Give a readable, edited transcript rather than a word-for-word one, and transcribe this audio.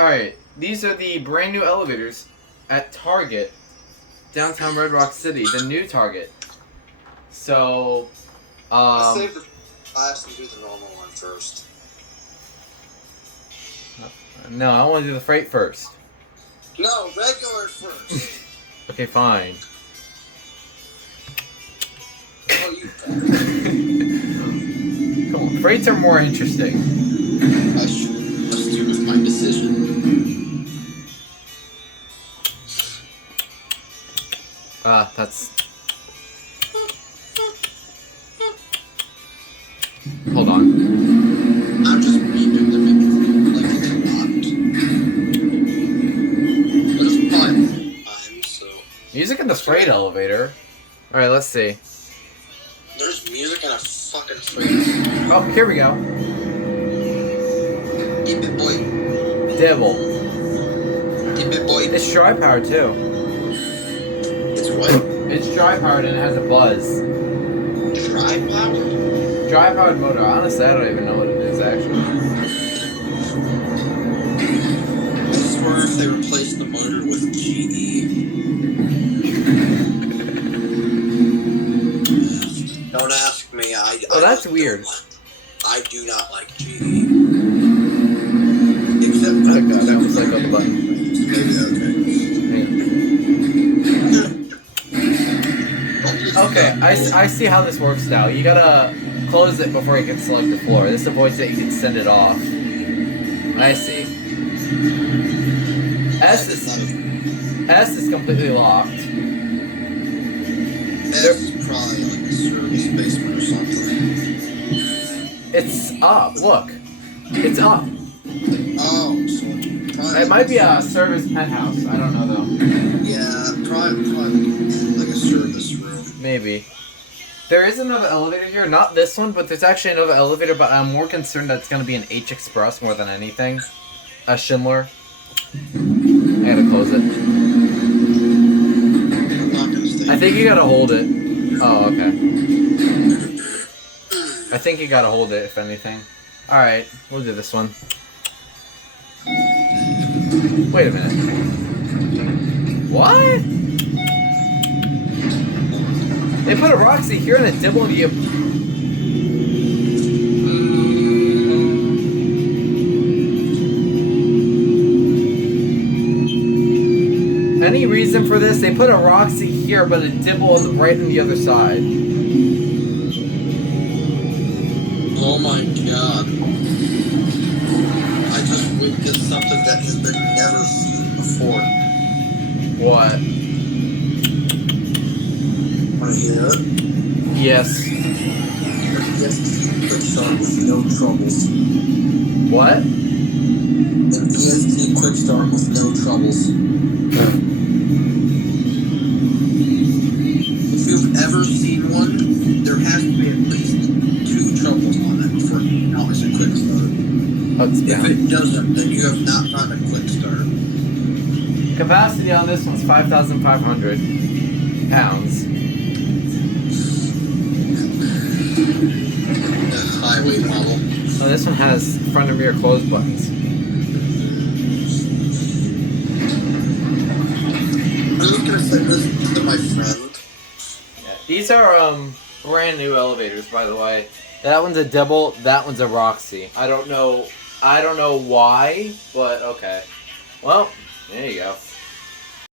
Alright, these are the brand new elevators at Target, downtown Red Rock City, the new Target. So, Let's save the last and do the normal one first. No, I want to do the freight first. No, regular first. Okay, fine. Oh, you Come on, freights are more interesting. I should trust you with my decision. That's... Hold on. I'm just reading them in like it's locked. But it's probably time, so... Music in the freight elevator. Alright, let's see. There's music in a fucking freight. Oh, here we go. Keep it, boy. Dibble. Keep it, boy. It's dry powered too. It's what? It's dry powered and it has a buzz. Dry power? Dry powered motor. Honestly, I don't even know what it is actually. I swear if they replaced the motor with GE. Don't ask me. Oh, that's weird. I do not like GE. Except Oh god, I almost let go of the button. maybe Okay, I see how this works now. You gotta close it before you can select the floor. This avoids that you can send it off. I see. S is completely locked. S is probably like a service basement or something. It's up. Look, it's up. Oh, so probably It might be a service penthouse. I don't know though. yeah, probably like a service room. Maybe. There is another elevator here. Not this one, but there's actually another elevator. But I'm more concerned that it's gonna be an H Express more than anything. A Schindler. I gotta close it. I'm not gonna stay. I think you gotta hold it. Oh, okay. I think you gotta hold it, if anything. Alright, we'll do this one. Wait a minute. What? They put a Roxy here and a Dibble and you... Any reason for this? They put a Roxy here, but a Dibble right on the other side. Oh my god. I just witnessed something that has been never seen before. What? Wanna hear it? Yes. Yes, quick start with no troubles. What? An EST quick start with no troubles. If you've ever seen one, there has to be at least 2 troubles on it before you know it's a quick start. If it doesn't, then you have not gotten a quick start. Capacity on this one's 5,500 pounds. The highway model. So this one has front and rear close buttons. I'm just gonna send this to my friend. Yeah. These are brand new elevators, by the way. That one's a Dibble, that one's a Roxy. I don't know why, but okay. Well, there you go.